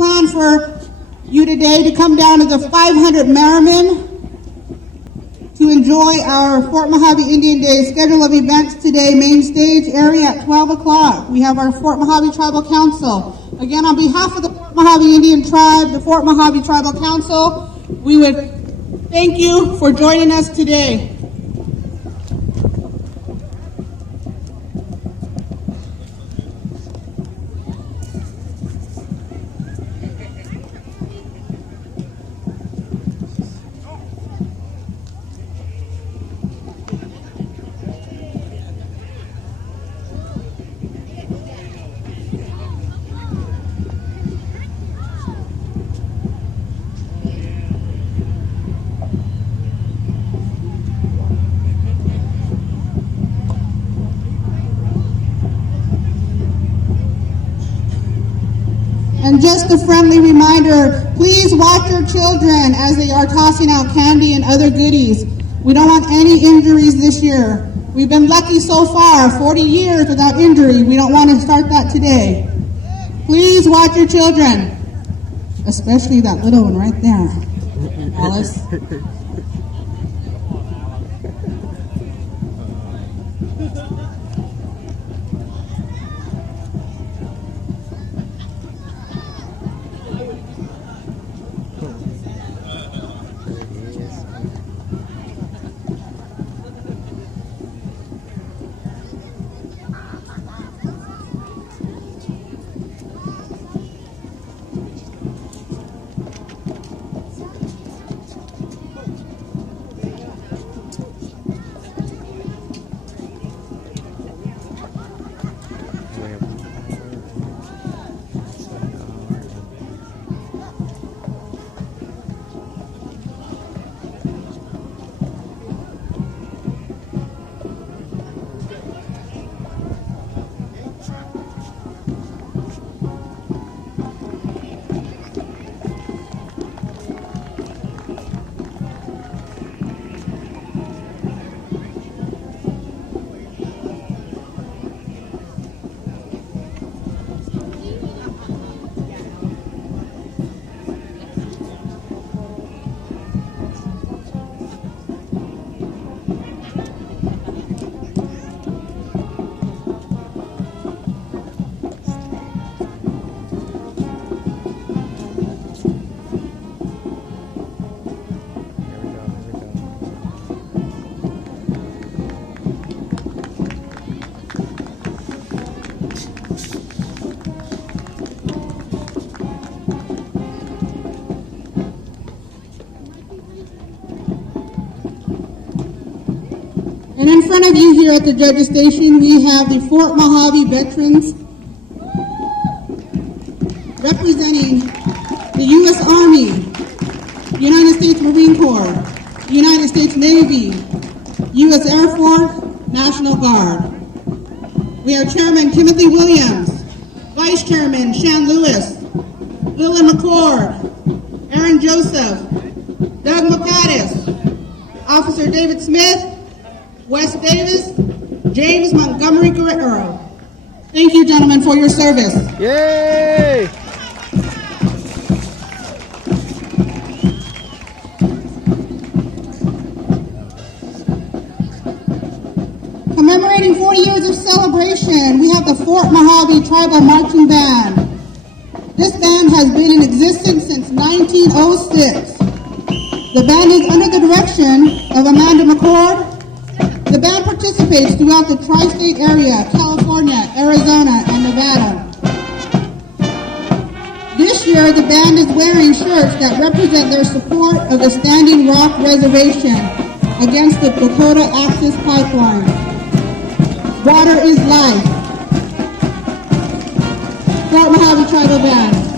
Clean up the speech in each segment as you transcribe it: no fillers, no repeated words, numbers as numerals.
plan for you today to come down to the 500 Merriman to enjoy our Fort Mojave Indian Day schedule of events today, main stage area at 12 o'clock. We have our Fort Mojave Tribal Council. Again, on behalf of the Fort Mojave Indian Tribe, the Fort Mojave Tribal Council, we would thank you for joining us today. And just a friendly reminder, please watch your children as they are tossing out candy and other goodies. We don't want any injuries this year. We've been lucky so far, 40 years without injury. We don't want to start that today. Please watch your children, especially that little one right there, Alice. And in front of you here at the judges station, we have the Fort Mojave veterans representing the U.S. Army, the United States Marine Corps, the United States Navy, U.S. Air Force, National Guard. We have Chairman Timothy Williams, Vice Chairman Shan Lewis, Lillian McCord, Aaron Joseph, Doug McAddis, Officer David Smith, Wes Davis, James Montgomery Guerrero. Thank you, gentlemen, for your service. Yay! Commemorating 40 years of celebration, we have the Fort Mojave Tribal Marching Band. This band has been in existence since 1906. The band is under the direction of Amanda McCord. The band participates throughout the tri-state area, California, Arizona, and Nevada. This year, the band is wearing shirts that represent their support of the Standing Rock Reservation against the Dakota Access Pipeline. Water is life. Fort Mojave Tribal Band.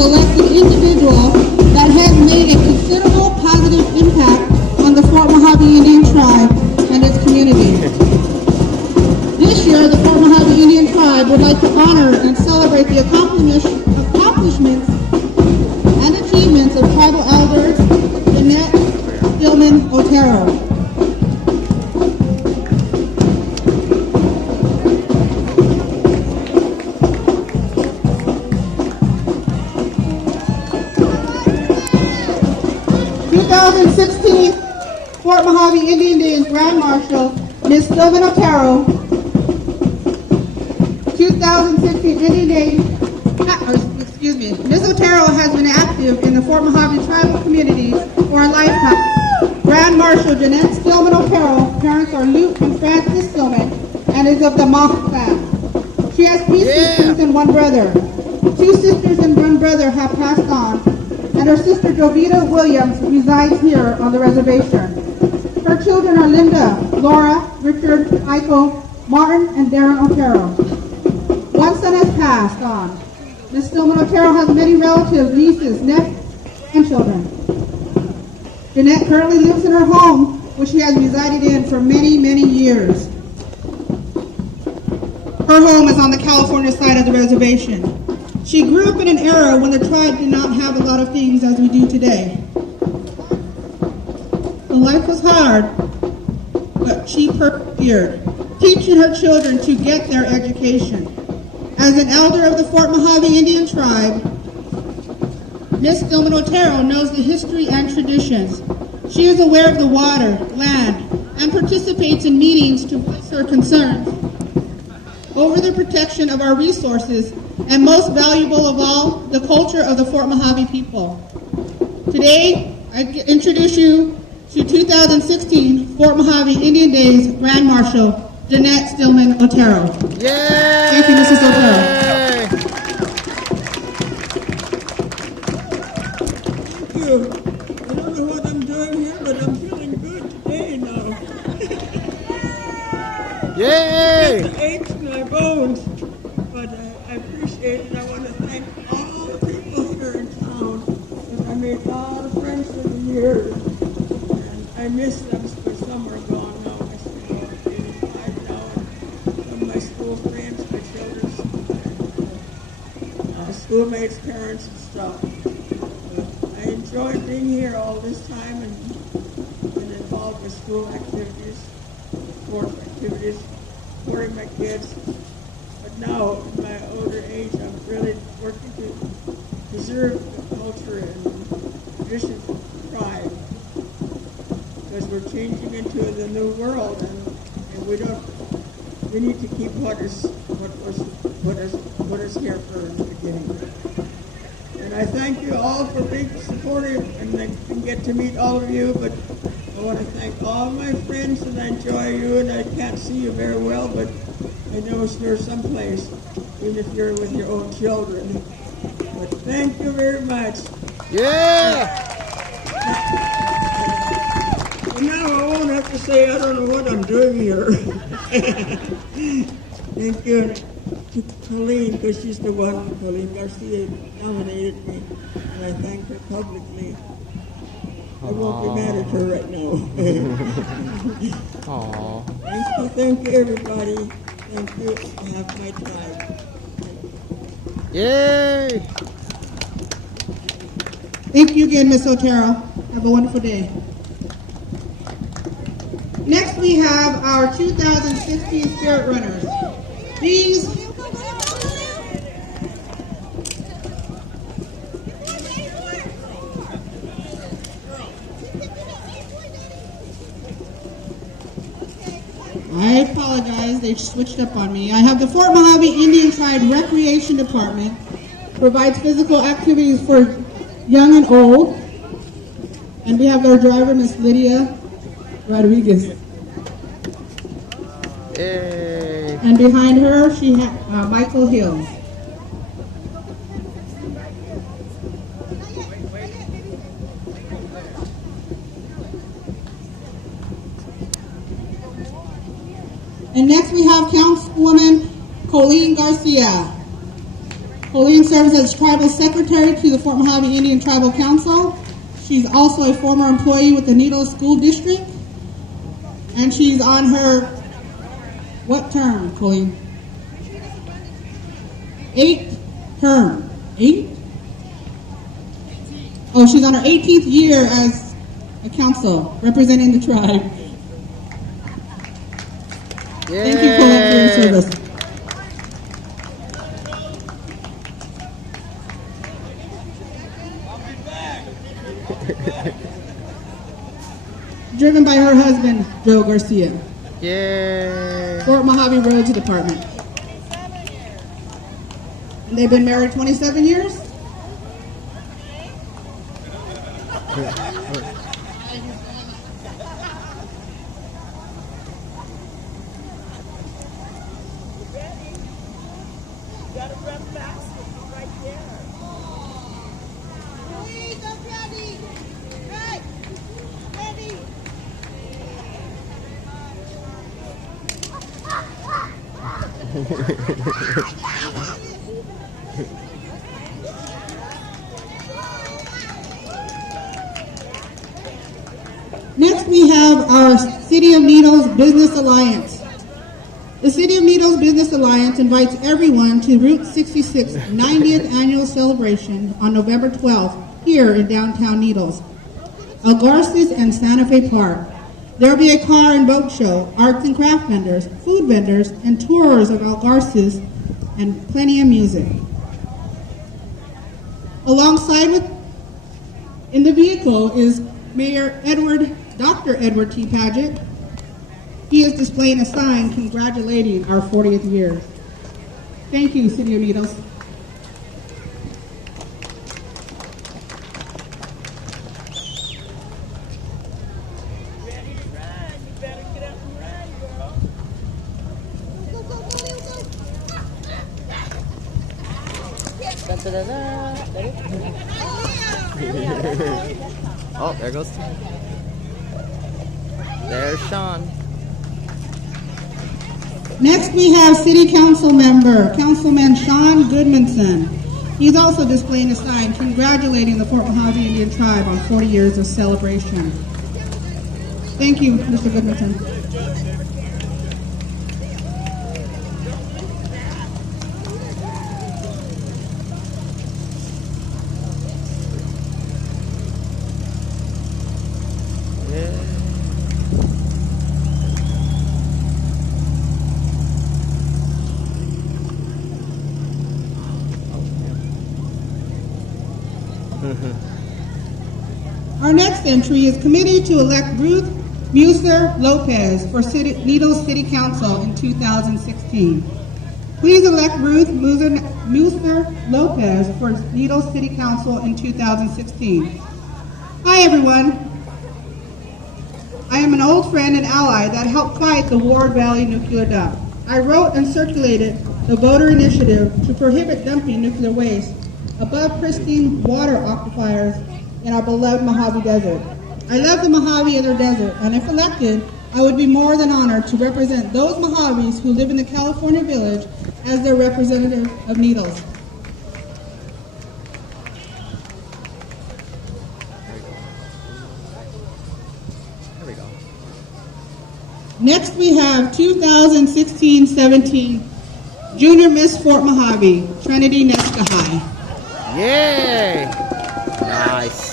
selected individual that has made a considerable positive impact on the Fort Mojave Indian Tribe and its community. This year, the Fort Mojave Indian Tribe would like to honor and celebrate the accomplishments and achievements of tribal elder Jeanette Stillman Otero. Fort Mojave Indian Days Grand Marshal, Ms. Stillman Otero. 2016 Indian Days, Ms. Otero has been active in the Fort Mojave tribal community for a lifetime. Grand Marshal Jeanette Stillman Otero, parents are Luke and Francis Stillman, and is of the Mojave clan. She has 3 sisters and 1 brother. 2 sisters and 1 brother have passed on, and her sister Jovita Williams resides here on the reservation. Her children are Linda, Laura, Richard, Michael, Martin, and Darren Otero. 1 son has passed on. Ms. Stillman Otero has many relatives, nieces, nephews, and children. Jeanette currently lives in her home, which she has resided in for many, many years. Her home is on the California side of the reservation. She grew up in an era when the tribe did not have a lot of things as we do today. The life was hard, but she persevered, teaching her children to get their education. As an elder of the Fort Mojave Indian Tribe, Ms. Stillman Otero knows the history and traditions. She is aware of the water, land, and participates in meetings to voice her concerns over the protection of our resources, and most valuable of all, the culture of the Fort Mojave people. Today, I introduce you to 2016 Fort Mojave Indian Days Grand Marshal, Jeanette Stillman Otero. Yay! Thank you, Mrs. Otero. Thank you. I don't know what I'm doing here, but I'm feeling good today now. Yay! It aches my bones, but I appreciate it. I want to thank all the people here in town, because I made a lot of friends for the years. I miss them, but some are gone now. I'm 85 now. Some of my school friends, my children's schoolmates, parents, and stuff. I enjoyed being here all this time and been involved with school activities, sports activities, supporting my kids. But now, in my older age, I'm really working to preserve the culture and traditions of the tribe. Because we're changing into the new world, and we need to keep what is here for the beginning. And I thank you all for being supportive, and I can get to meet all of you, but I want to thank all my friends, and I enjoy you, and I can't see you very well, but I know you're someplace, even if you're with your own children. But thank you very much. Yeah! Now I won't have to say I don't know what I'm doing here. Thank you to Colleen, because she's the one, Colleen Garcia, nominated me, and I thank her publicly. I won't be mad at her right now. Thank you, everybody. Thank you. I have my tribe. Yay! Thank you again, Ms. Otero. Have a wonderful day. Next, we have our 2016 Spirit Runners. These I apologize, they switched up on me. I have the Fort Mojave Indian Tribe Recreation Department, provides physical activities for young and old. And we have our driver, Miss Lydia Rodriguez. Yay! And behind her, she has Michael Hill. And next we have Councilwoman Colleen Garcia. Colleen serves as Tribal Secretary to the Fort Mojave Indian Tribal Council. She's also a former employee with the Needles School District. And she's on her, what term, Colleen? 8th term. 8? Oh, she's on her 18th year as a council representing the tribe. Yay! Thank you, Colleen, for your service. Driven by her husband, Joe Garcia. Yay! Fort Mojave Roads Department. And they've been married 27 years? Next, we have our City of Needles Business Alliance. The City of Needles Business Alliance invites everyone to Route 66 90th Annual Celebration on November 12th here in downtown Needles, Algarces and Santa Fe Park. There will be a car and boat show, arts and craft vendors, food vendors, and tours of Algarces, and plenty of music. Alongside in the vehicle is Mayor Dr. Edward T. Paget. He is displaying a sign congratulating our 40th year. Thank you, City of Needles. Oh, there goes Tim. There's Sean. Next, we have City Council member, Councilman Sean Goodmanson. He's also displaying a sign congratulating the Fort Mojave Indian Tribe on 40 years of celebration. Thank you, Mr. Goodmanson. Our next entry is committee to elect Ruth Muser Lopez for Needles City Council in 2016. Please elect Ruth Muser Lopez for Needles City Council in 2016. Hi everyone. I am an old friend and ally that helped fight the Ward Valley nuclear dump. I wrote and circulated the voter initiative to prohibit dumping nuclear waste above pristine water aquifers in our beloved Mojave Desert. I love the Mojave and their desert, and if elected, I would be more than honored to represent those Mojaves who live in the California Village as their representative of Needles. There we go. Next, we have 2016-17 Junior Miss Fort Mojave, Trinity Neskahai. Yay! Nice.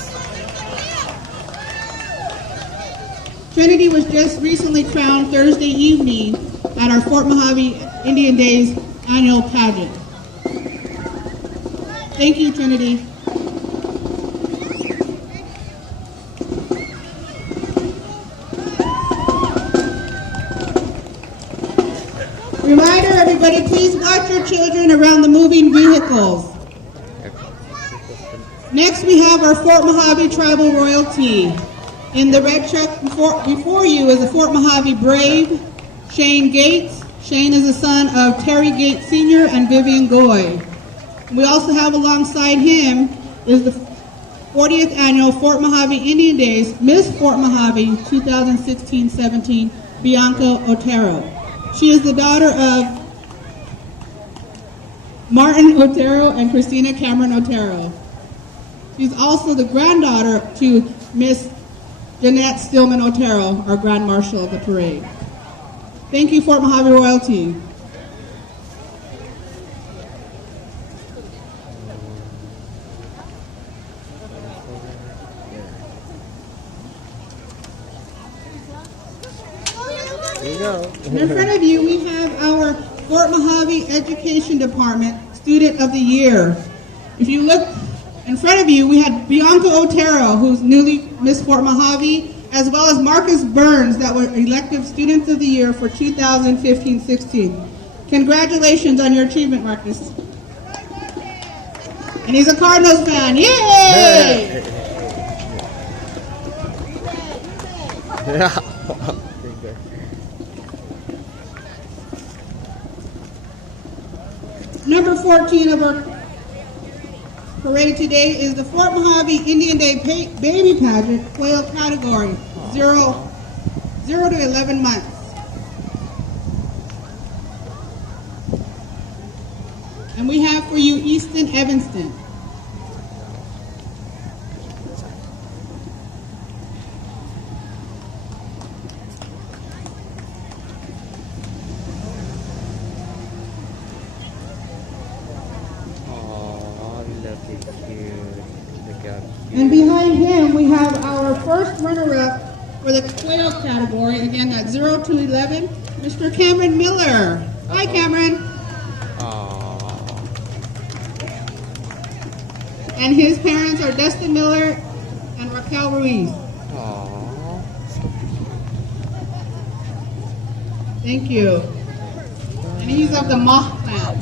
Trinity was just recently crowned Thursday evening at our Fort Mojave Indian Days annual pageant. Thank you, Trinity. Reminder, everybody, please watch your children around the moving vehicles. Next, we have our Fort Mojave tribal royalty. In the red truck before you is the Fort Mojave Brave, Shane Gates. Shane is the son of Terry Gates Sr. and Vivian Goy. We also have alongside him is the 40th annual Fort Mojave Indian Days Miss Fort Mojave 2016-17, Bianca Otero. She is the daughter of Martin Otero and Christina Cameron Otero. She's also the granddaughter to Miss Jeanette Stillman Otero, our Grand Marshal of the parade. Thank you, Fort Mojave Royalty. Here you go. In front of you, we have our Fort Mojave Education Department Student of the Year. If you look in front of you, we had Bianca Otero, who's newly Miss Fort Mojave, as well as Marcus Burns, that were elective Students of the Year for 2015-16. Congratulations on your achievement, Marcus. And he's a Cardinals fan. Yay! Yeah. Number 14 of our parade today is the Fort Mojave Indian Day Baby Pageant Quail category, 0 to 11 months. And we have for you Easton Evanston. And behind him, we have our first runner-up for the quail category, again at 0 to 11, Mr. Cameron Miller. Hi, Cameron. And his parents are Dustin Miller and Raquel Ruiz. Thank you. And he's of the moth clan.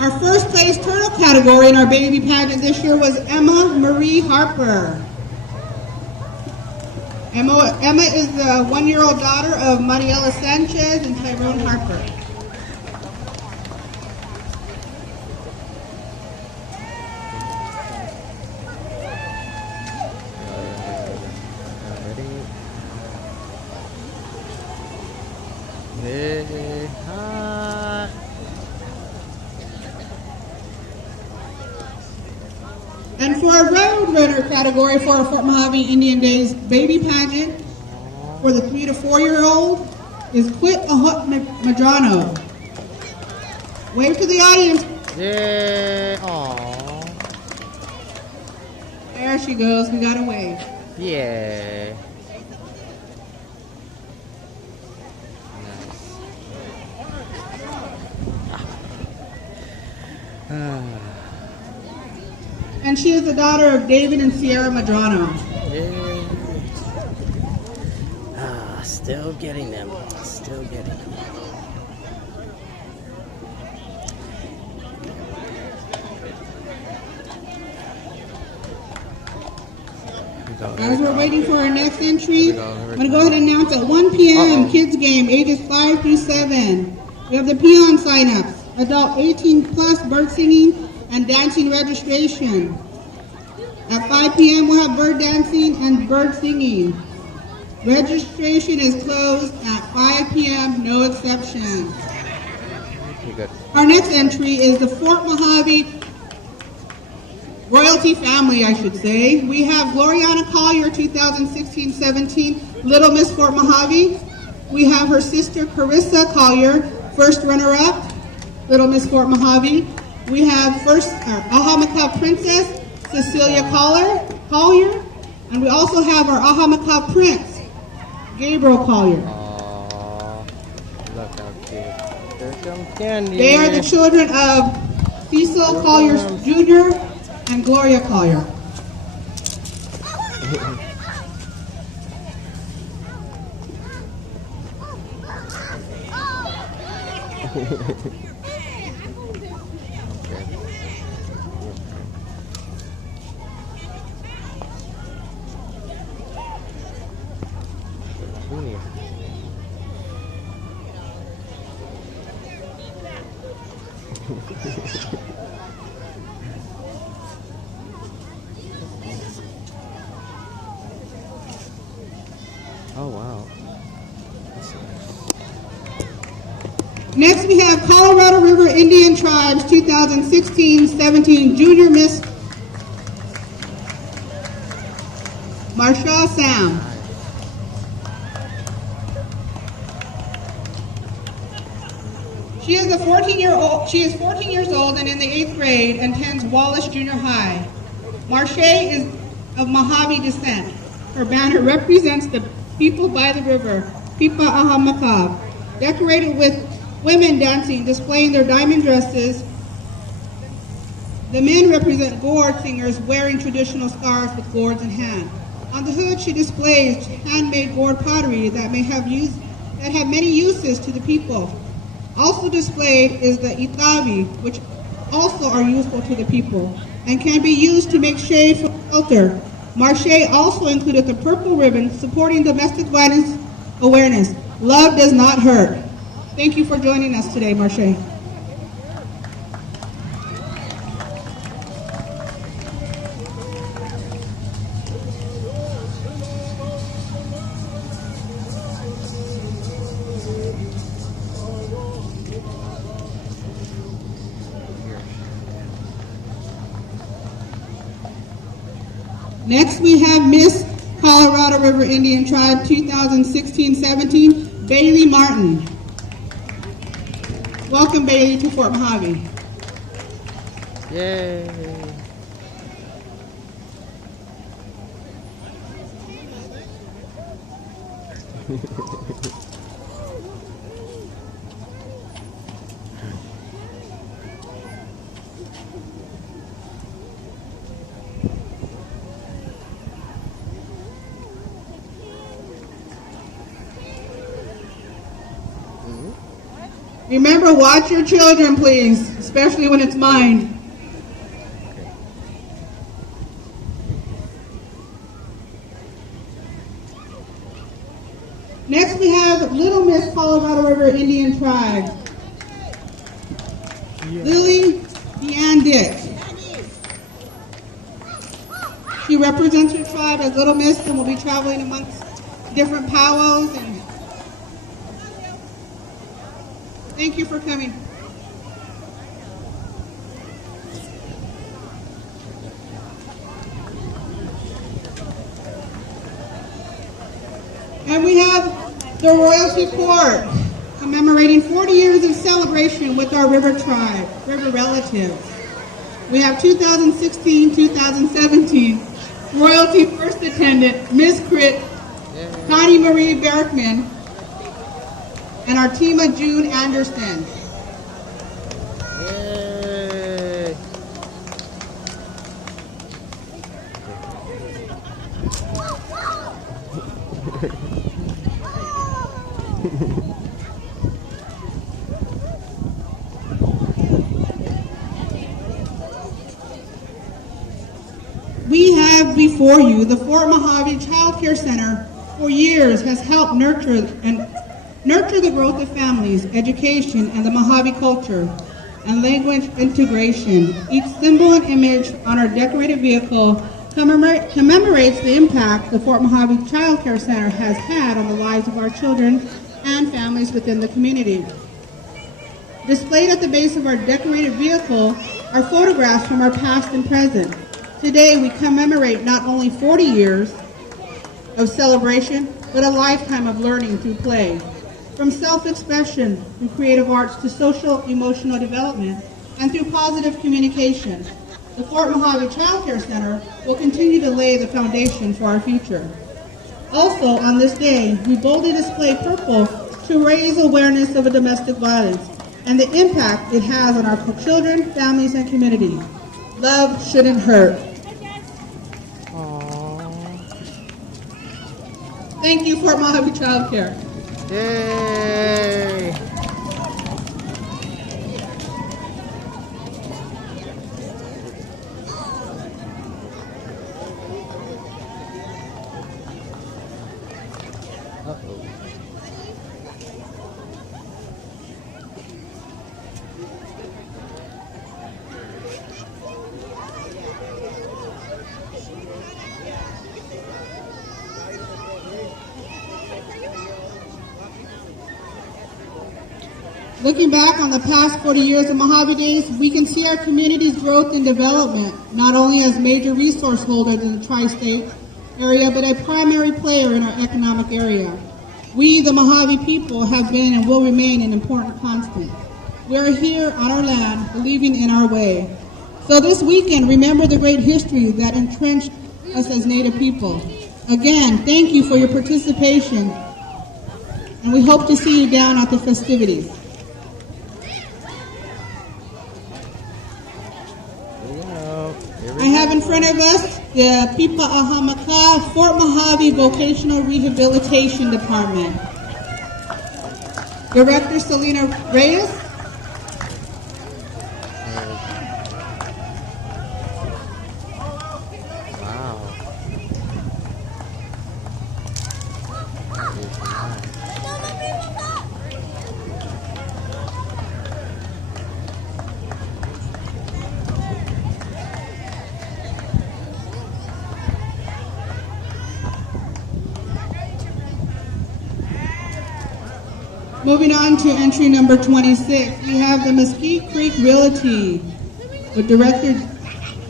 Our first place turtle category in our baby pageant this year was Emma Marie Harper. Emma is the 1-year-old daughter of Mariela Sanchez and Tyrone Harper. Hey, hi. And for our road runner category for our Fort Mojave Indian Days baby pageant for the 3 to 4-year-old is Quit Ahut Madrano. Wave to the audience. Yeah. Aww. There she goes. We got a wave. Yeah. Nice. And she is the daughter of David and Sierra Madrano. Still getting them. Still getting them. As we're waiting for our next entry, I'm going to go ahead and announce at 1 p.m. kids game, ages 5 through 7. We have the peon sign-ups, adult 18 plus bird singing and dancing registration. At 5 p.m. we'll have bird dancing and bird singing. Registration is closed at 5 p.m., no exception. Our next entry is the Fort Mojave Royalty family, I should say. We have Gloriana Collier, 2016-17, Little Miss Fort Mojave. We have her sister, Carissa Collier, first runner-up, Little Miss Fort Mojave. We have first Ahamaka Princess, Cecilia Collier. And we also have our Ahamaka Prince, Gabriel Collier. Aww, look how cute. There comes Candy. They are the children of Cecil Collier Jr. and Gloria Collier. Oh wow. Next, we have Colorado River Indian Tribes 2016-17 Junior Miss Marsha Sam. She is 14 years old and in the 8th grade and attends Wallace Junior High. Marsha is of Mojave descent. Her banner represents the people by the river, Pipa Ahamakab, decorated with women dancing, displaying their diamond dresses. The men represent gourd singers wearing traditional scarves with gourds in hand. On the hood, she displays handmade gourd pottery that have many uses to the people. Also displayed is the itabi, which also are useful to the people and can be used to make shade for shelter. Marsha also included the purple ribbon supporting domestic violence awareness. Love does not hurt. Thank you for joining us today, Marsha. Next, we have Miss Colorado River Indian Tribe 2016-17, Bailey Martin. Welcome, Bailey, to Fort Mojave. Yay! Remember, watch your children, please, especially when it's mine. Next, we have Little Miss Colorado River Indian Tribe, Lily Deanne Dick. She represents her tribe as Little Miss and will be traveling amongst different powwows. And thank you for coming. And we have the Royalty Court commemorating 40 years of celebration with our river tribe, river relatives. We have 2016-2017 Royalty First Attendant, Miss Crit, Connie Marie Berkman, and our team of June Anderson. Yay! We have before you the Fort Mojave Child Care Center. For years has helped nurture the growth of families, education, and the Mojave culture and language integration. Each symbol and image on our decorated vehicle commemorates the impact the Fort Mojave Child Care Center has had on the lives of our children and families within the community. Displayed at the base of our decorated vehicle are photographs from our past and present. Today we commemorate not only 40 years of celebration, but a lifetime of learning through play. From self-expression through creative arts to social emotional development and through positive communication, the Fort Mojave Child Care Center will continue to lay the foundation for our future. Also, on this day, we boldly display purple to raise awareness of domestic violence and the impact it has on our children, families, and community. Love shouldn't hurt. Thank you, Fort Mojave Child Care. Yay! Looking back on the past 40 years of Mojave Days, we can see our community's growth and development, not only as major resource holders in the tri-state area, but a primary player in our economic area. We, the Mojave people, have been and will remain an important constant. We are here on our land, believing in our way. So this weekend, remember the great history that entrenched us as Native people. Again, thank you for your participation, and we hope to see you down at the festivities. I have in front of us the Pipa Ahamaka Fort Mojave Vocational Rehabilitation Department. Director Selena Reyes. Wow. Moving on to entry number 26, we have the Mesquite Creek Realty with Director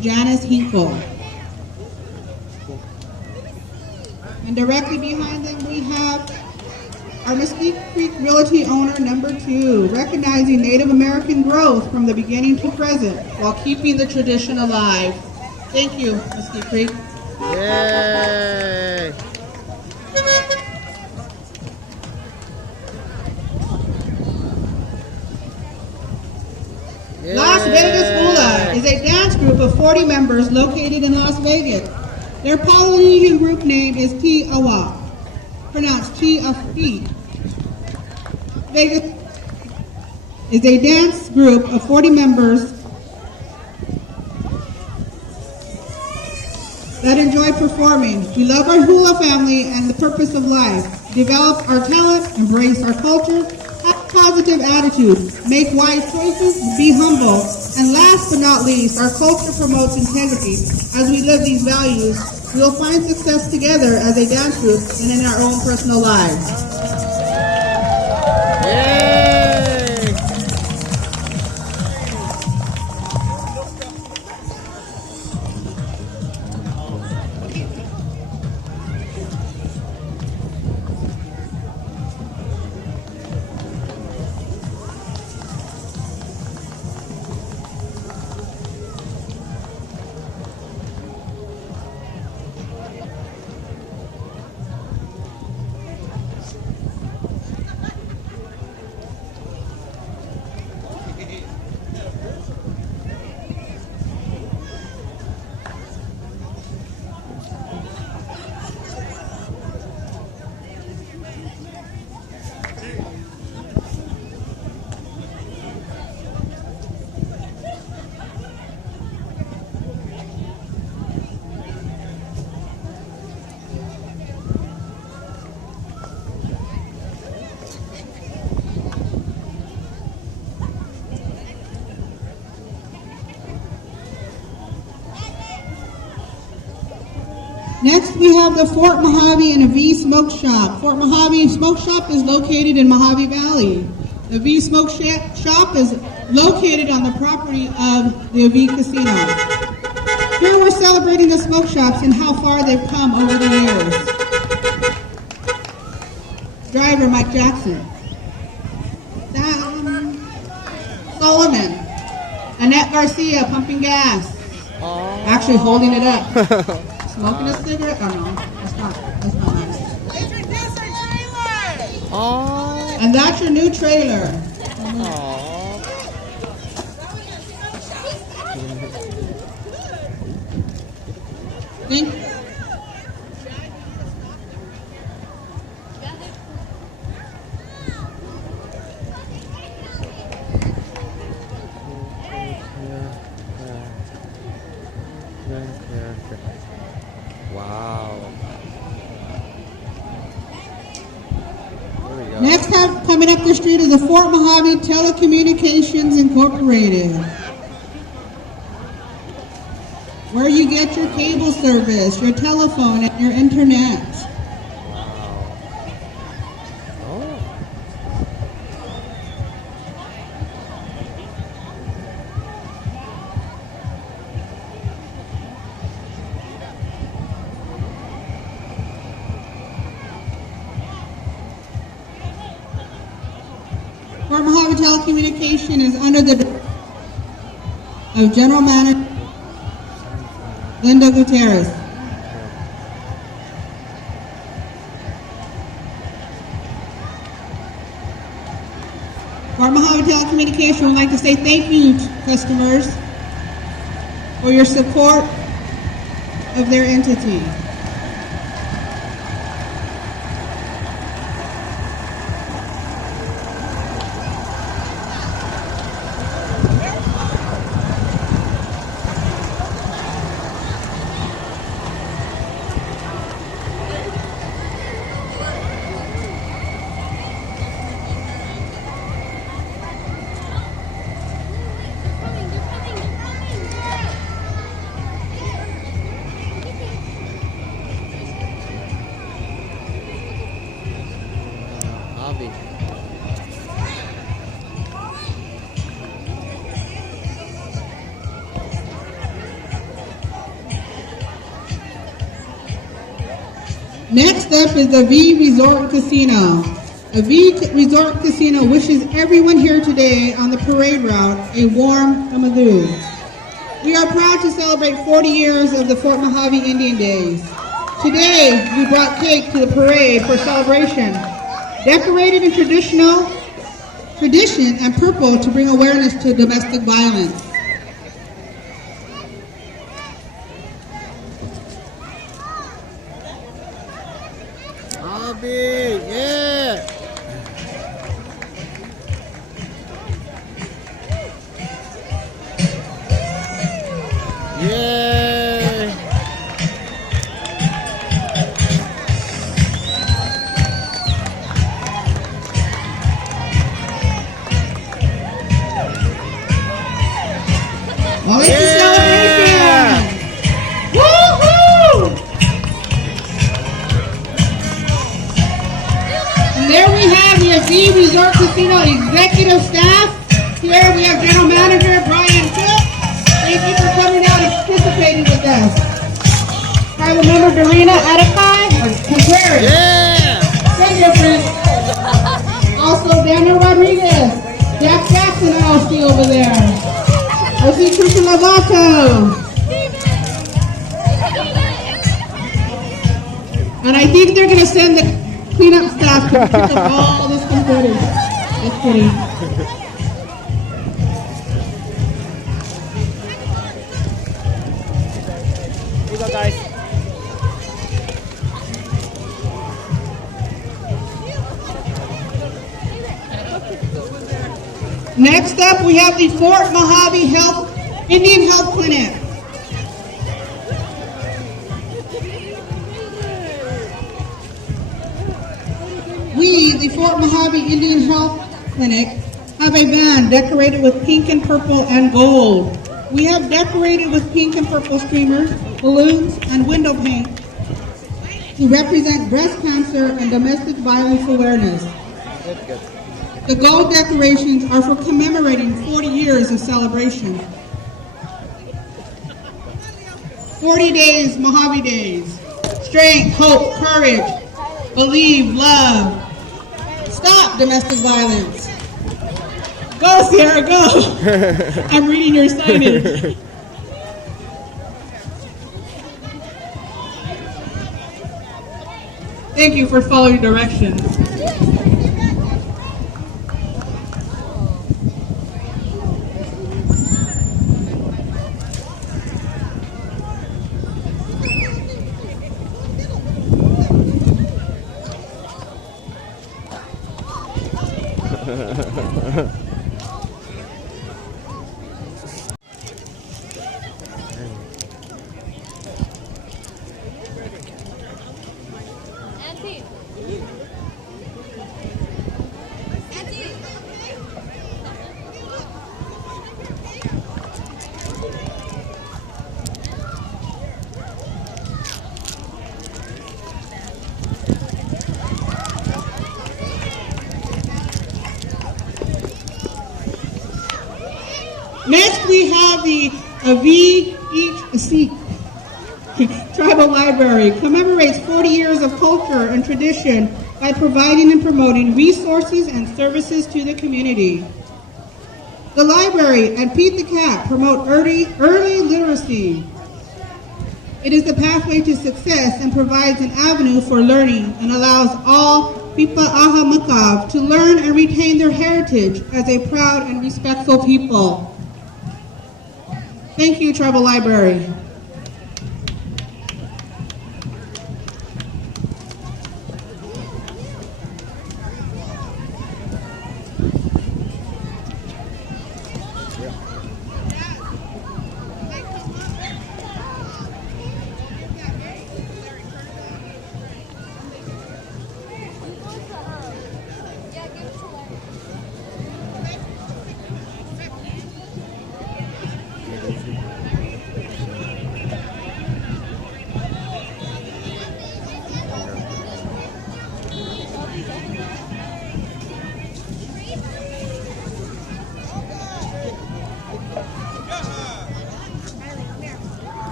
Janice Hinkle. And directly behind them we have our Mesquite Creek Realty owner number 2, recognizing Native American growth from the beginning to present while keeping the tradition alive. Thank you, Mesquite Creek. Yay! Las Vegas Hula is a dance group of 40 members located in Las Vegas. Their Polynesian group name is Tiawa, pronounced Tea of Feet. Vegas is a dance group of 40 members that enjoy performing. We love our hula family and the purpose of life. Develop our talent, embrace our culture, have a positive attitude, make wise choices, be humble, and last but not least, our culture promotes integrity. As we live these values, we will find success together as a dance group and in our own personal lives. Yay! Next, we have the Fort Mojave and Avi Smoke Shop. Fort Mojave Smoke Shop is located in Mojave Valley. The Avi Smoke Shop is located on the property of the Avi Casino. Here we're celebrating the smoke shops and how far they've come over the years. Driver, Mike Jackson. Solomon. Annette Garcia, pumping gas. Oh. Actually holding it up. Smoking a cigarette? Oh no, that's not nice. Introduce our trailer! Oh. And that's your new trailer. Oh. Thank Wow. Next up, coming up the street is the Fort Mojave Telecommunications Incorporated, where you get your cable service, your telephone, and your internet. Wow. Oh. telecommunication is under the of General Manager Linda Gutierrez. Fort Mojave Telecommunication would like to say thank you to customers for your support of their entity. Mojave. Next up is the V Resort Casino. A V Resort Casino wishes everyone here today on the parade route a warm Hamadoo. We are proud to celebrate 40 years of the Fort Mojave Indian Days. Today, we brought cake to the parade for celebration, decorated in tradition and purple to bring awareness to domestic violence. Mojave, yeah. Yay! Well, it's a celebration! Woo-hoo! And there we have the V Resort Casino executive staff. Here we have General Manager Brian Cook. Thank you for coming out and participating with us. Tribal member Dorina Adekai or Contreras. Yeah! Thank you, friend. Also Daniel Rodriguez. Jack Jackson I see over there. I see Trisha Lovato. And I think they're going to send the cleanup staff to pick up all this confetti. That's pretty. Here you go, guys. Next up, we have the Fort Mojave Indian Health Clinic. We, the Fort Mojave Indian Health Clinic, have a van decorated with pink and purple and gold. We have decorated with pink and purple streamers, balloons, and window paint to represent breast cancer and domestic violence awareness. That's good. The gold decorations are for commemorating 40 years of celebration. 40 days, Mojave Days. Strength, hope, courage, believe, love. Stop domestic violence. Go, Sierra, go. I'm reading your signage. Thank you for following directions. Next, we have the Tribal Library. Commemorates 40 years of culture and tradition by providing and promoting resources and services to the community. The library and Pete the Cat promote early literacy. It is the pathway to success and provides an avenue for learning and allows all Pipa Aha Makav to learn and retain their heritage as a proud and respectful people. Thank you, Tribal Library.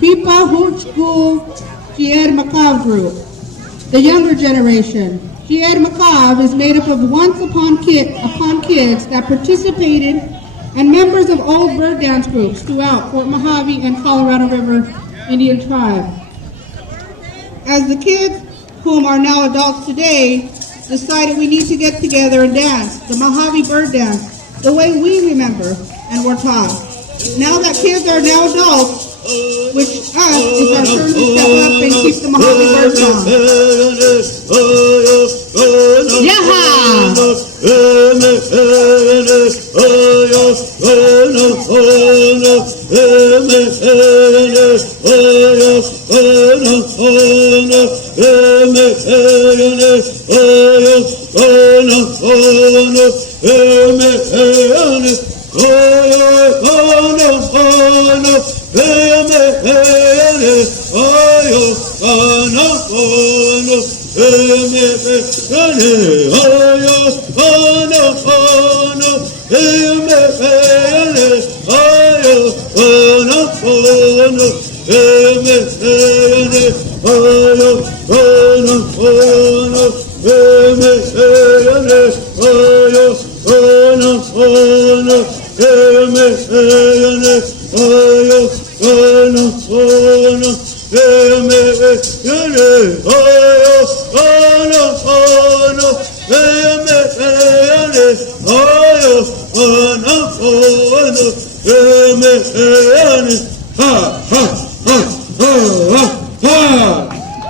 Pipa Hutchkul Jied Makav Group. The younger generation. Jied Makav is made up of once upon kids that participated and members of old bird dance groups throughout Fort Mojave and Colorado River Indian Tribe. As the kids, whom are now adults today, decided we need to get together and dance the Mojave bird dance the way we remember and were taught. Now that kids are now adults, which us is our turn to step up and keep the Mojave bird song. Yaha!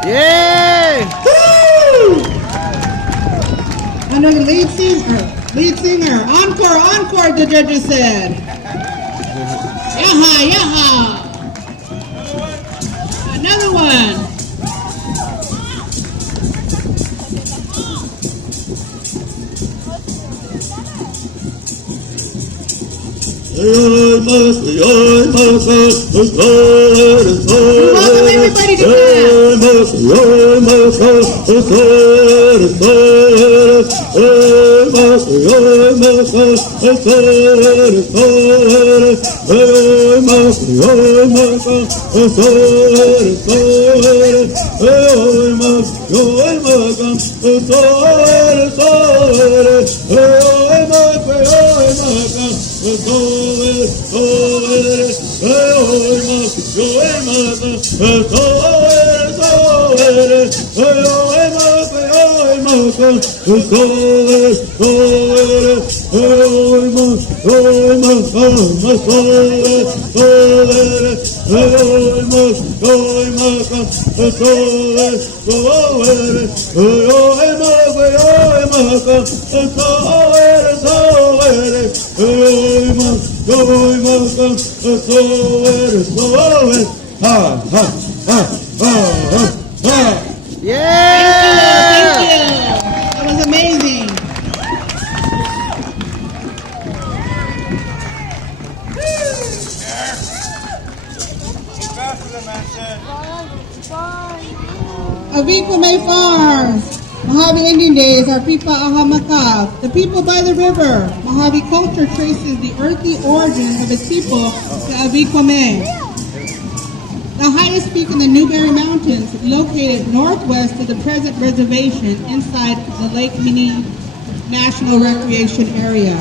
Yay! Woo! Under the lead singer, encore, the judges said. Yaha, yaha. Another one. Welcome everybody to Thank you. That was amazing. Aviquame Farms, Mojave Indian Days are Pipa Aha Makav. The people by the river. Mojave culture traces the earthly origin of its people to Aviquame. The highest peak in the Newberry Mountains, located northwest of the present reservation inside the Lake Minnie National Recreation Area.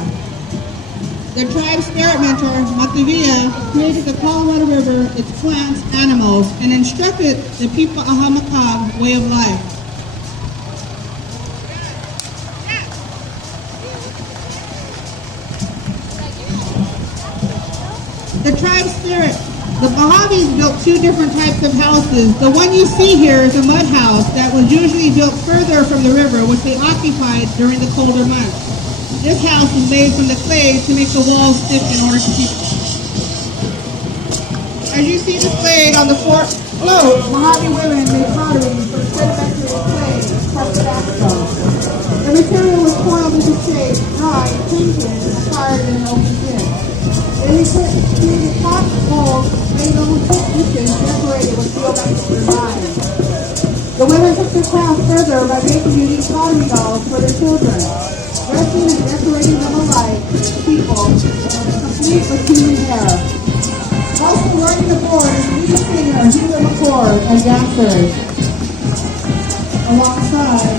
The tribe's spirit mentor, Matuvia, created the Colorado River, its plants, animals, and instructed the people of Hamakag way of life. The tribe's spirit. The Mojaves built two different types of houses. The one you see here is a mud house that was usually built further from the river, which they occupied during the colder months. This house was made from the clay to make the walls stiff in order to keep. As you see displayed on the float, Mojave women made pottery from sedimentary clay, carpet axle. The material was coiled into shape, dried, painted, and fired in an open pit. Then they created pots, bowls, made little dishes decorated with geometric designs. The women took their craft further by making unique pottery dolls for their children, dressing and decorating them alike to people, complete with human hair. Also running the board is lead singer Hugo McCord and dancers, alongside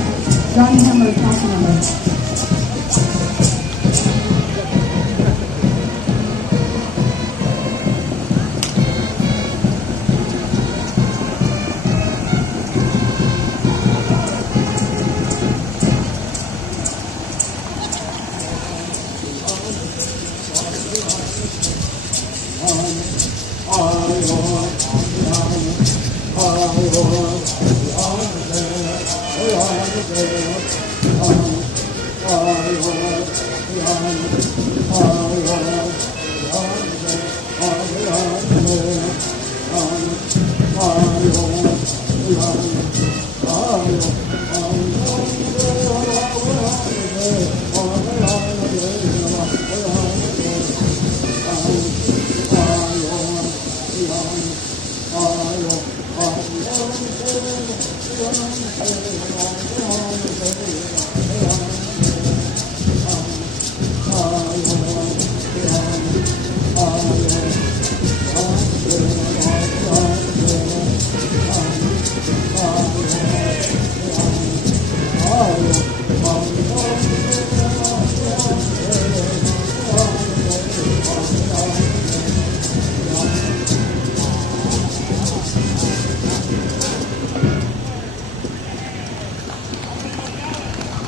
Johnny Hammer's house member.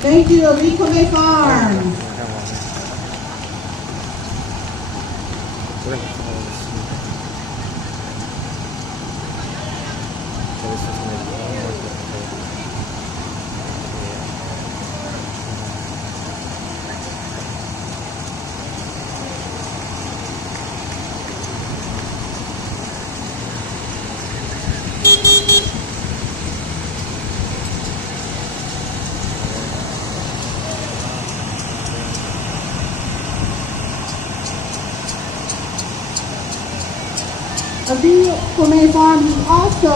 Thank you, Reclame Farms. Reclame Farms is also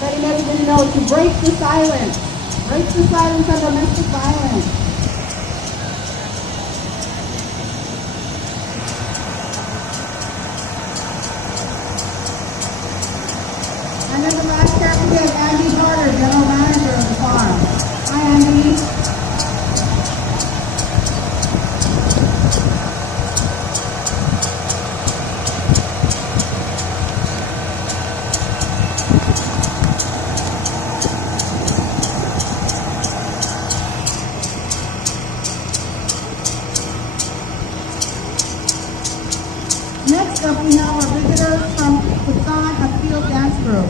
letting everybody know to break the silence. Break the silence on domestic violence. And then the last captain is Andy Carter, General Manager of the farm. Hi, Andy. Next up, we have our visitors from Quezon Field Dance Group.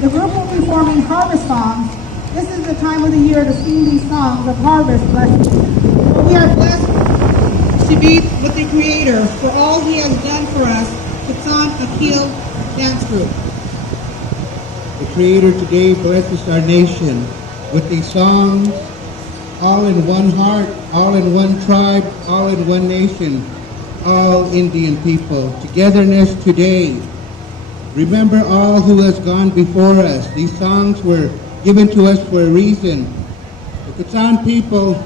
The group will be performing harvest songs. This is the time of the year to sing these songs of harvest blessings. We are blessed to be with the Creator for all He has done for us, Quezon Field Dance Group. The Creator today blesses our nation with these songs, all in one heart, all in one tribe, all in one nation, all Indian people. Togetherness today. Remember all who has gone before us. These songs were given to us for a reason. The Quezon people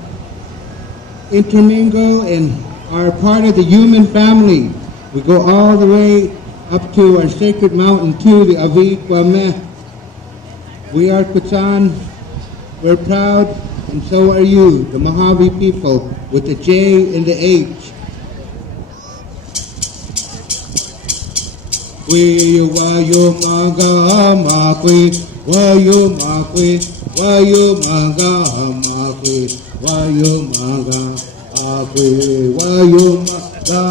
intermingle and are part of the human family. We go all the way up to our sacred mountain too, the Avi Kwame. We are Quezon. We're proud, and so are you, the Mojave people, with the J and the H. we wayo maga makwe, wayo makwe, wayo maga makwe, wayo maga makwe, wayo maga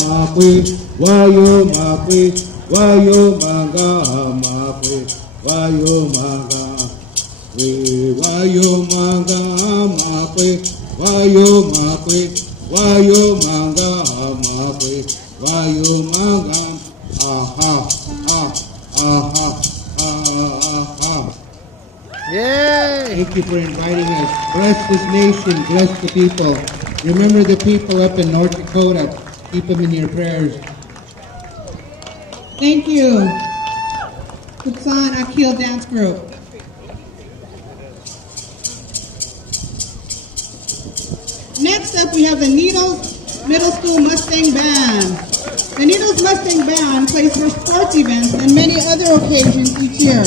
makwe, wayo makwe, wayo maga makwe, wayo maga, wayo maga makwe, wayo makwe, wayo maga makwe, wayo maga. Aha, aha, aha, aha, aha. Yay! Thank you for inviting us. Bless this nation, bless the people. Remember the people up in North Dakota. Keep them in your prayers. Thank you. Kutsan Akil Dance Group. Next up, we have the Needles Middle School Mustang Band. The Needles Mustang Band plays for sports events and many other occasions each year.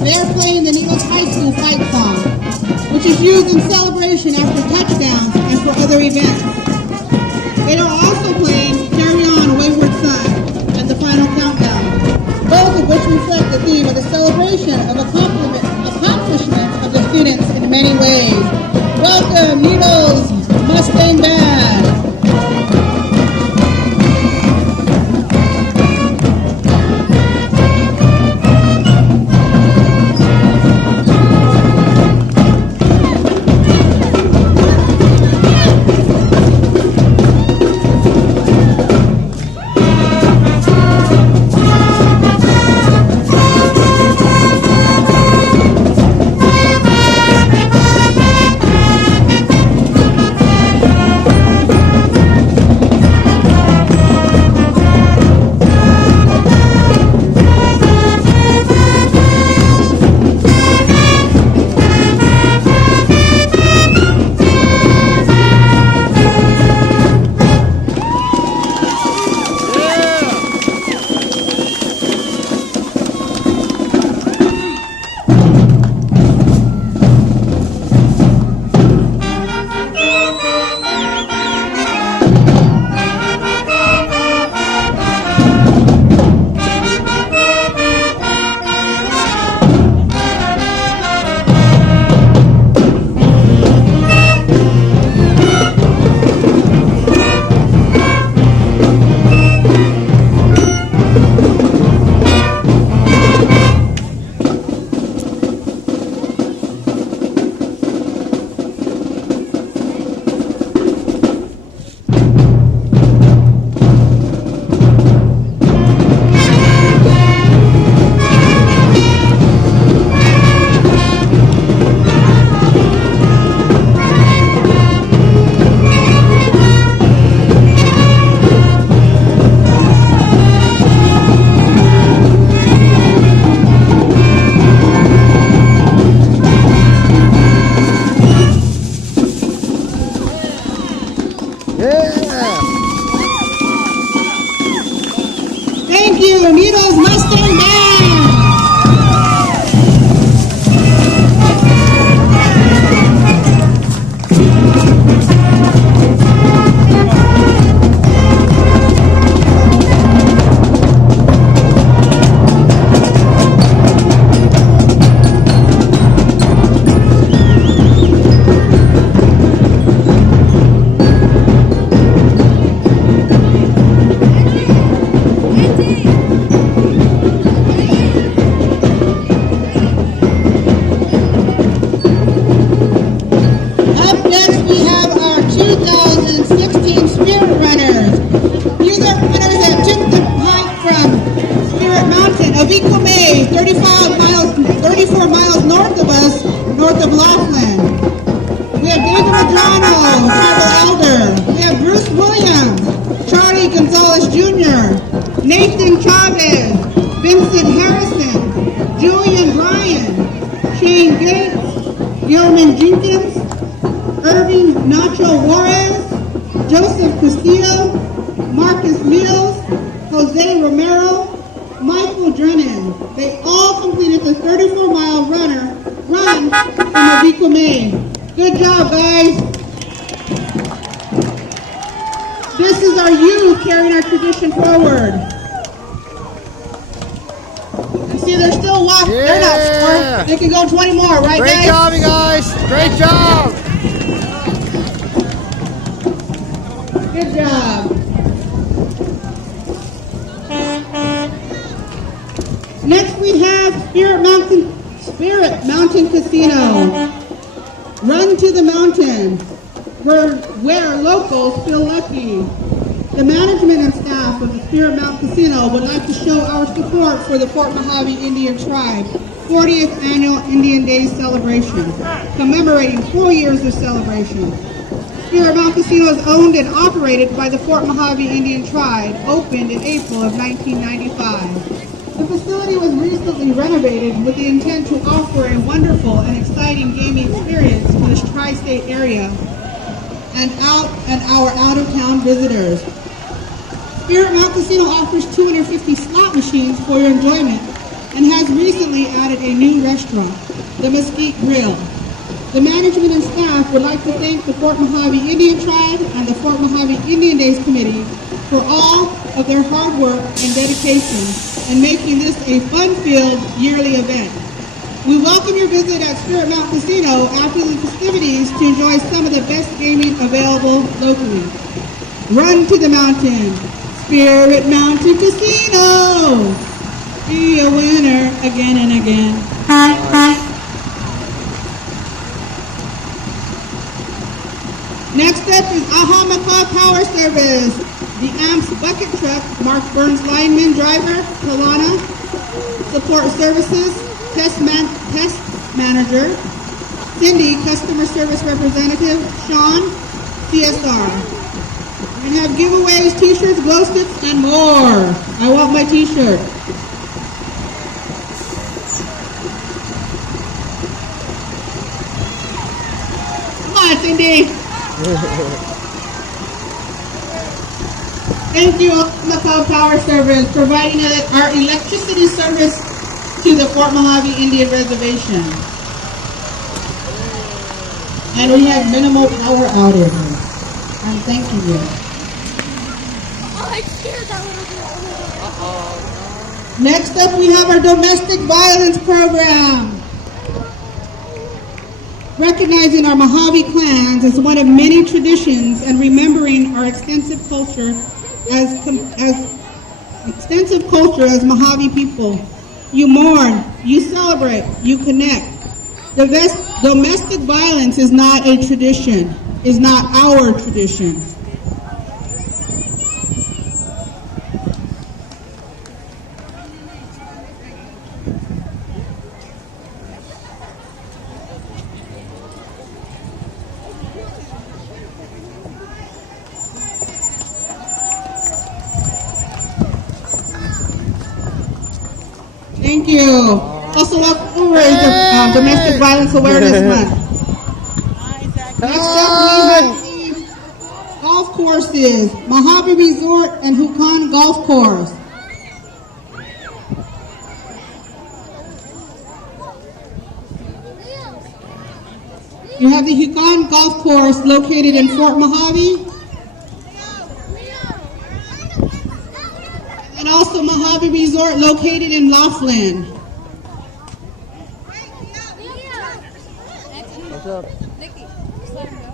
They are playing the Needles High School Fight Song, which is used in celebration after touchdowns and for other events. They are also playing Carry On Wayward Son at the final countdown, both of which reflect the theme of the celebration of accomplishments of the students in many ways. Welcome, Needles Mustang Band. Thank you, Needles Mustang Band. May, 34 miles north of us, north of Laughlin. We have David Madrano, tribal elder. We have Bruce Williams, Charlie Gonzalez Jr., Nathan Chavez, Vincent Harrison, Julian Bryan, Shane Gates, Gilman Jenkins, Irving Nacho Juarez, Joseph Castillo, Marcus Mills, Jose Romero, Michael Drennan. They all completed the 34-mile run from Avico, May. Good job, guys. This is our youth carrying our tradition forward. See, they're still walking. They're not sure. They can go 20 more, right, Great guys? job, you guys. Great job. Good job. Next we have Spirit Mountain Casino. Run to the mountain, where locals feel lucky. The management and staff of the Spirit Mountain Casino would like to show our support for the Fort Mojave Indian Tribe 40th Annual Indian Day Celebration, commemorating 4 years of celebration. Spirit Mountain Casino is owned and operated by the Fort Mojave Indian Tribe, opened in April of 1995. The facility was recently renovated with the intent to offer a wonderful and exciting gaming experience to this tri-state area and our out-of-town visitors. Spirit Mountain Casino offers 250 slot machines for your enjoyment and has recently added a new restaurant, the Mesquite Grill. The management and staff would like to thank the Fort Mojave Indian Tribe and the Fort Mojave Indian Days Committee for all of their hard work and dedication in making this a fun-filled yearly event. We welcome your visit at Spirit Mountain Casino after the festivities to enjoy some of the best gaming available locally. Run to the mountain, Spirit Mountain Casino. Be a winner again and again. Next up is Ahamaka Power Service. The AMPS bucket truck, Mark Burns lineman driver, Kalana, support services, test manager, Cindy, customer service representative, Sean, CSR. We're going to have giveaways, t-shirts, glow sticks, and more. I want my t-shirt. Come on, Cindy. Thank you, Macau Power Service, providing our electricity service to the Fort Mojave Indian Reservation. And we have minimal power outage. I'm thanking you. Oh, I scared that little girl. Next up, we have our domestic violence program. Recognizing our Mojave clans as one of many traditions and remembering our extensive culture as Mojave people. You mourn, you celebrate, you connect. Domestic violence is not a tradition, is not our tradition. Thank you. Also, October is the Domestic Violence Awareness Month. Next up, we have the golf courses, Mojave Resort and Hukan Golf Course. You have the Hukan Golf Course located in Fort Mojave. And also Mojave Resort located in Laughlin. What's up? Nikki, just let him go.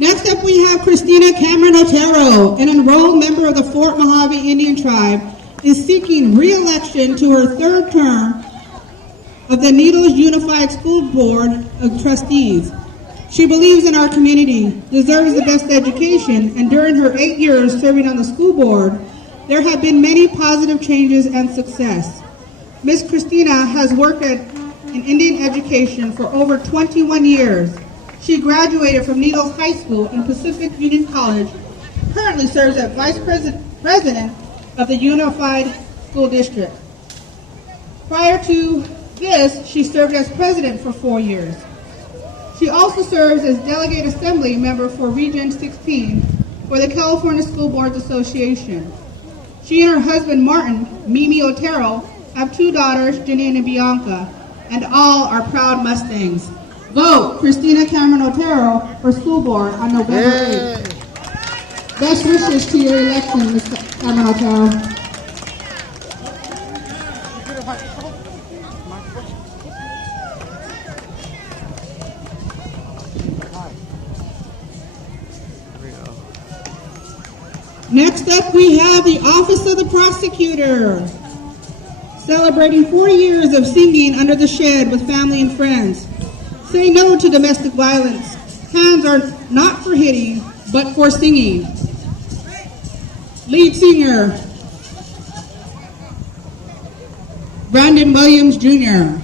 Next up, we have Christina Cameron Otero, an enrolled member of the Fort Mojave Indian Tribe, is seeking re-election to her third term of the Needles Unified School Board of Trustees. She believes in our community, deserves the best education, and during her 8 years serving on the school board, there have been many positive changes and success. Ms. Christina has worked in Indian education for over 21 years. She graduated from Needles High School and Pacific Union College, currently serves as Vice President of the Unified School District. Prior to this, she served as President for 4 years. She also serves as Delegate Assembly Member for Region 16 for the California School Boards Association. She and her husband, Martin, Mimi Otero, have 2 daughters, Janine and Bianca, and all are proud Mustangs. Vote Christina Cameron Otero for school board on November 8th. Best wishes to your election, Ms. Cameron Otero. Next up, we have the Office of the Prosecutor, celebrating 40 years of singing under the shed with family and friends. Say no to domestic violence. Hands are not for hitting, but for singing. Lead singer, Brandon Williams Jr.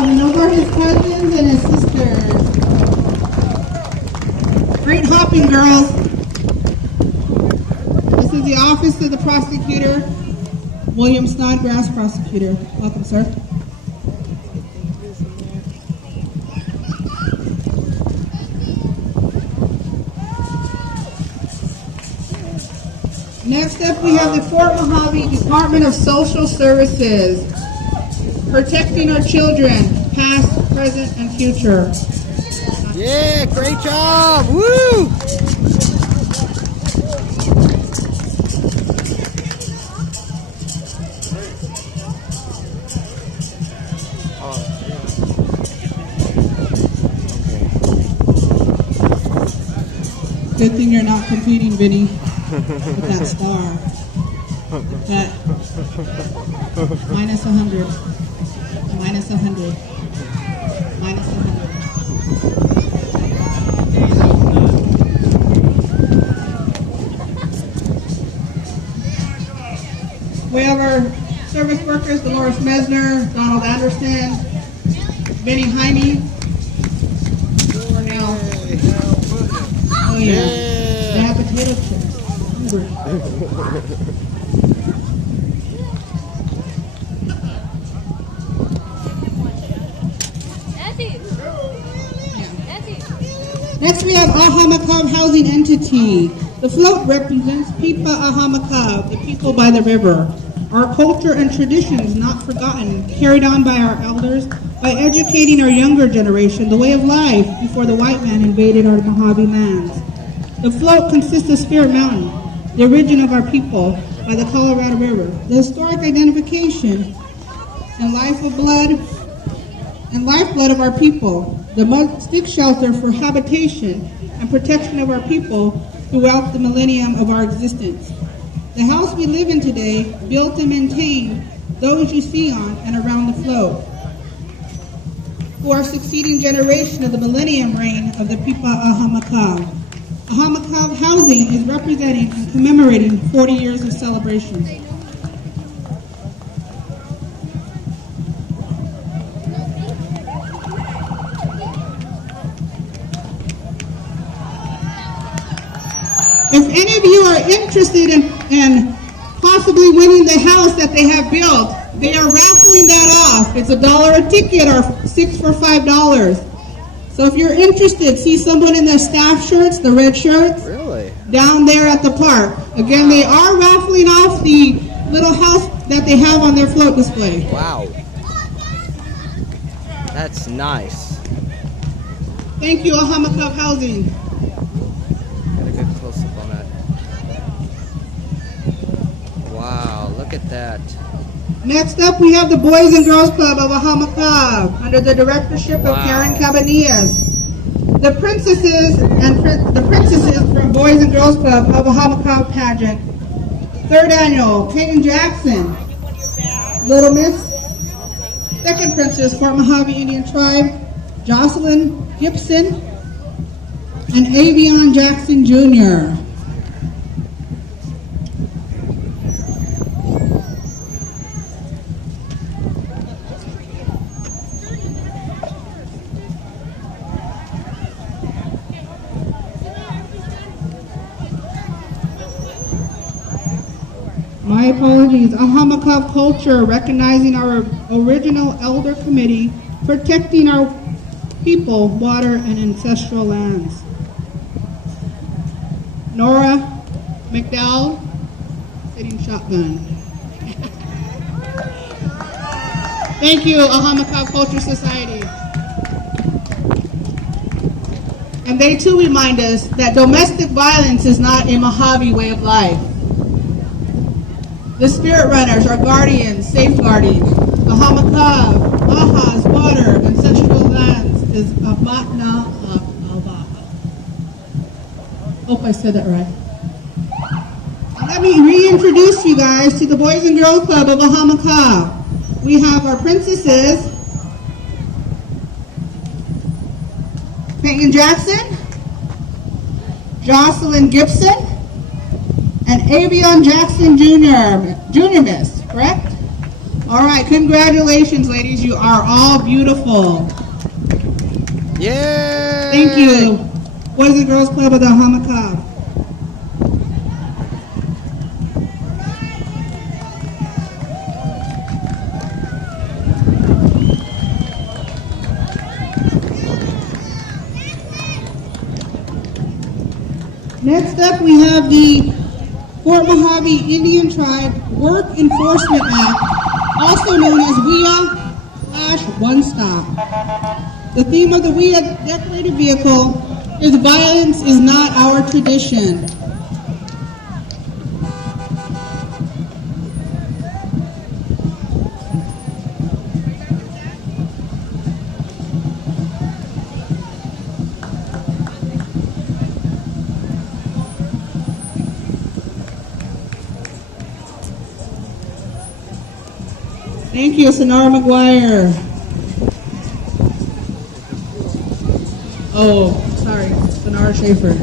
And over his cousins and his sisters. Great hopping, girls. This is the Office of the Prosecutor, William Snodgrass, Prosecutor. Welcome, sir. Next up, we have the Fort Mojave Department of Social Services, protecting our children, past, present, and future. Yeah, great job! Woo! Good thing you're not competing, Vinny, with that star. That minus 100, minus 100, minus 100. We have our service workers, Dolores Mesner, Donald Anderson, Vinny Jaime, Cornell. Oh yeah, they have potato chips. Next we have Ahamakab Housing Entity. The float represents Pipa Ahamakab, the people by the river. Our culture and traditions not forgotten, carried on by our elders, by educating our younger generation the way of life before the white man invaded our Mojave lands. The float consists of Spirit Mountain, the origin of our people, by the Colorado River, the historic identification and lifeblood of our people, the mud stick shelter for habitation and protection of our people throughout the millennium of our existence. The house we live in today, built and maintained those you see on and around the float, who are succeeding generation of the millennium reign of the Pipa Ahamakaw. Ahamakaw housing is representing and commemorating 40 years of celebration. If any of you are interested in possibly winning the house that they have built, they are raffling that off. It's $1 a ticket or 6 for $5. So if you're interested, see someone in the staff shirts, the red shirts, Really? down there at the park. Again, they are raffling off the little house that they have on their float display. Wow. That's nice. Thank you, Ahamakaw Housing. Got a good close up on that. Wow, look at that. Next up, we have the Boys and Girls Club of Ahamakaw under the directorship of Wow. Karen Cabanillas. The princesses from Boys and Girls Club of Ahamakaw pageant. Third annual, Peyton Jackson, Little Miss. Second princess, Fort Mojave Indian Tribe, Jocelyn Gibson, and Avion Jackson Jr. My apologies. Ahamakaw culture, recognizing our original elder committee, protecting our people, water, and ancestral lands. Nora McDowell, sitting shotgun. Thank you, Ahamakaw Culture Society. And they too remind us that domestic violence is not a Mojave way of life. The spirit runners are guardians, safeguarding. The Ahamakaw, Aha's water, ancestral lands is Amatna Albaha. Hope I said that right. Let me reintroduce you guys to the Boys and Girls Club of Ahamakaw. We have our princesses, Peyton Jackson, Jocelyn Gibson, and Avion Jackson Jr. Miss, correct? All right, congratulations, ladies. You are all beautiful. Yay! Thank you. Boys and Girls Club of the Ahamakaw. Next up, we have the Fort Mojave Indian Tribe Work Enforcement Act, also known as WIA/One Stop. The theme of the WIA decorated vehicle is "Violence is not our tradition." Thank you, Sonara McGuire. Oh, sorry, Sonara Schaefer.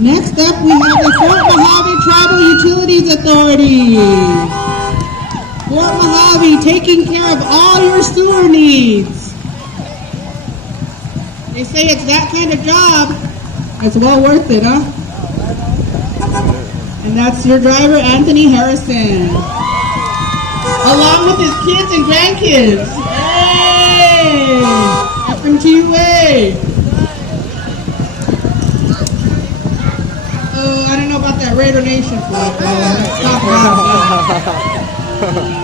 Next up, we have the Fort Mojave Tribal Utilities Authority. Fort Mojave, taking care of all your sewer needs. They say it's that kind of job. It's well worth it, huh? And that's your driver, Anthony Harrison. Along with his kids and grandkids. Hey! FMTUA. Oh, I don't know about that Raider Nation flag. Let's talk about that.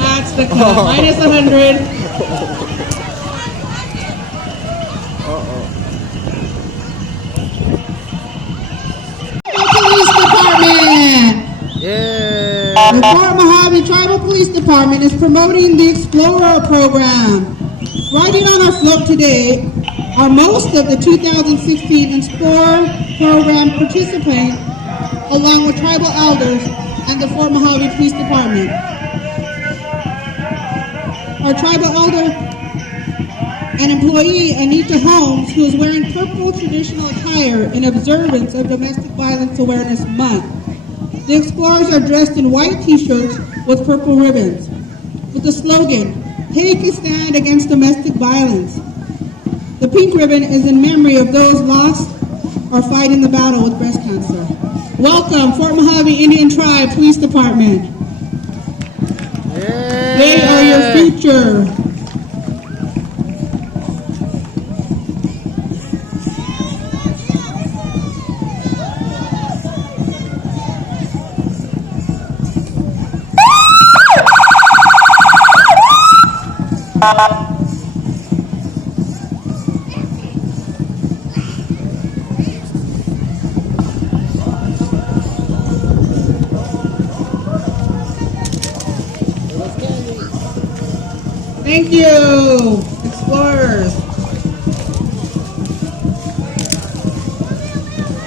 That's the cut. Minus 100. Police Department. Yay! The Fort Mojave Tribal Police Department is promoting the Explorer program. Riding on our float today are most of the 2016 Explorer program participants, along with tribal elders and the Fort Mojave Police Department. Our tribal elder and employee, Anita Holmes, who is wearing purple traditional attire in observance of Domestic Violence Awareness Month. The explorers are dressed in white t-shirts with purple ribbons, with the slogan, "Take a stand against domestic violence." The pink ribbon is in memory of those lost or fighting the battle with breast cancer. Welcome, Fort Mojave Indian Tribe Police Department. Yay! They are your future. Thank you, explorers.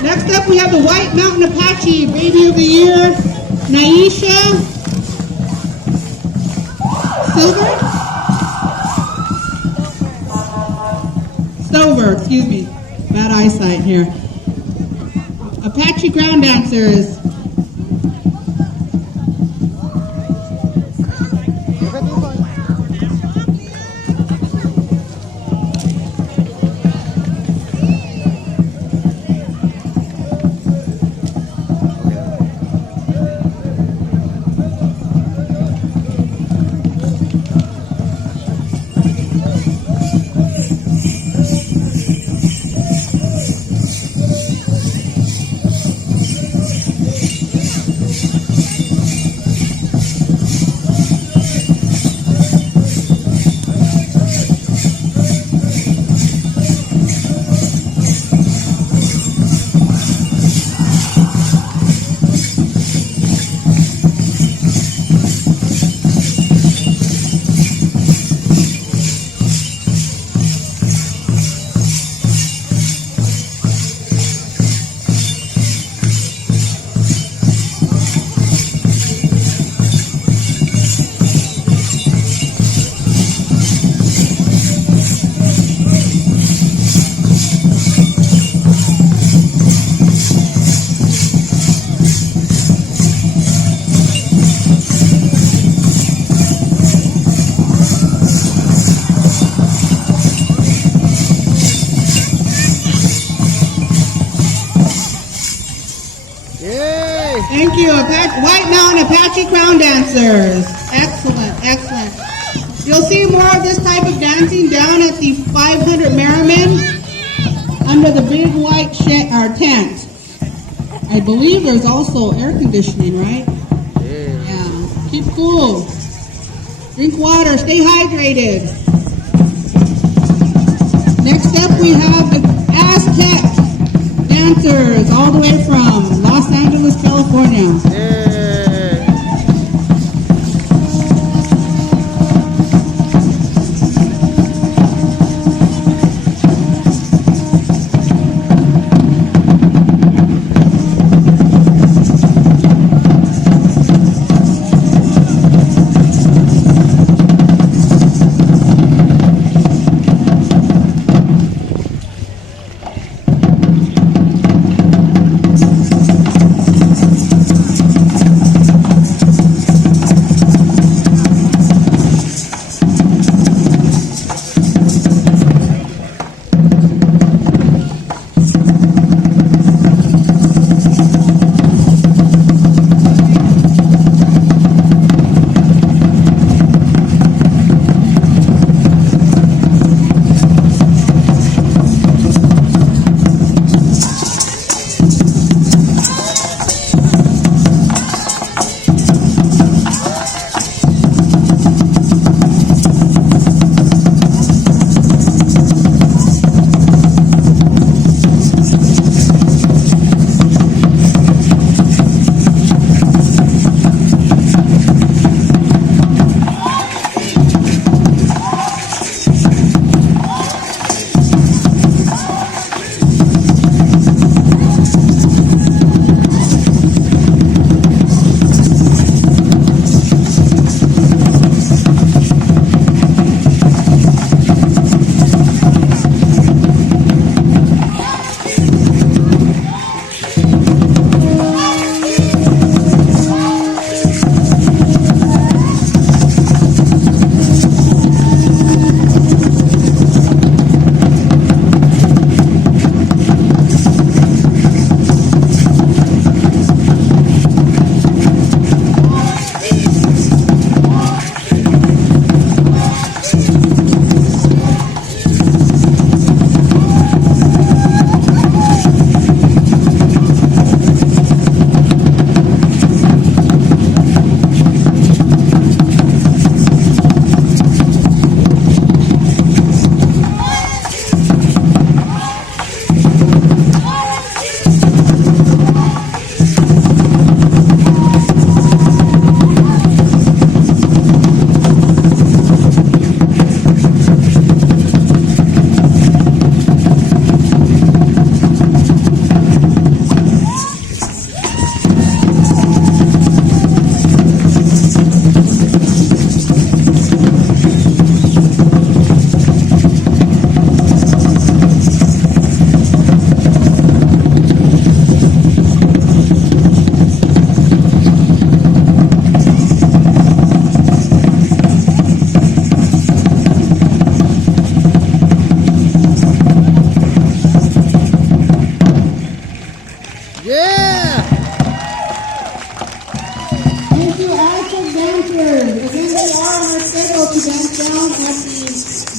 Next up, we have the White Mountain Apache Baby of the Year, Naisha Stover, excuse me. Bad eyesight here. Apache ground dancers. Thank you, White Mountain Apache Crown Dancers. Excellent, excellent. You'll see more of this type of dancing down at the 500 Merriman under the big white tent. I believe there's also air conditioning, right? Yeah. Keep cool. Drink water. Stay hydrated. Next up, we have the Aztec dancers all the way from Los Angeles, California. volunteers. Again, they are on our schedule to dance down at the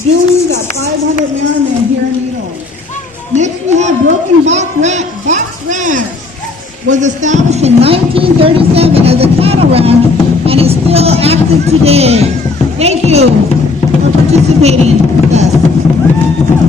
dunes at 500 Merriman here in Needles. Next, we have Broken Box Ranch. Was established in 1937 as a cattle ranch and is still active today. Thank you for participating with us.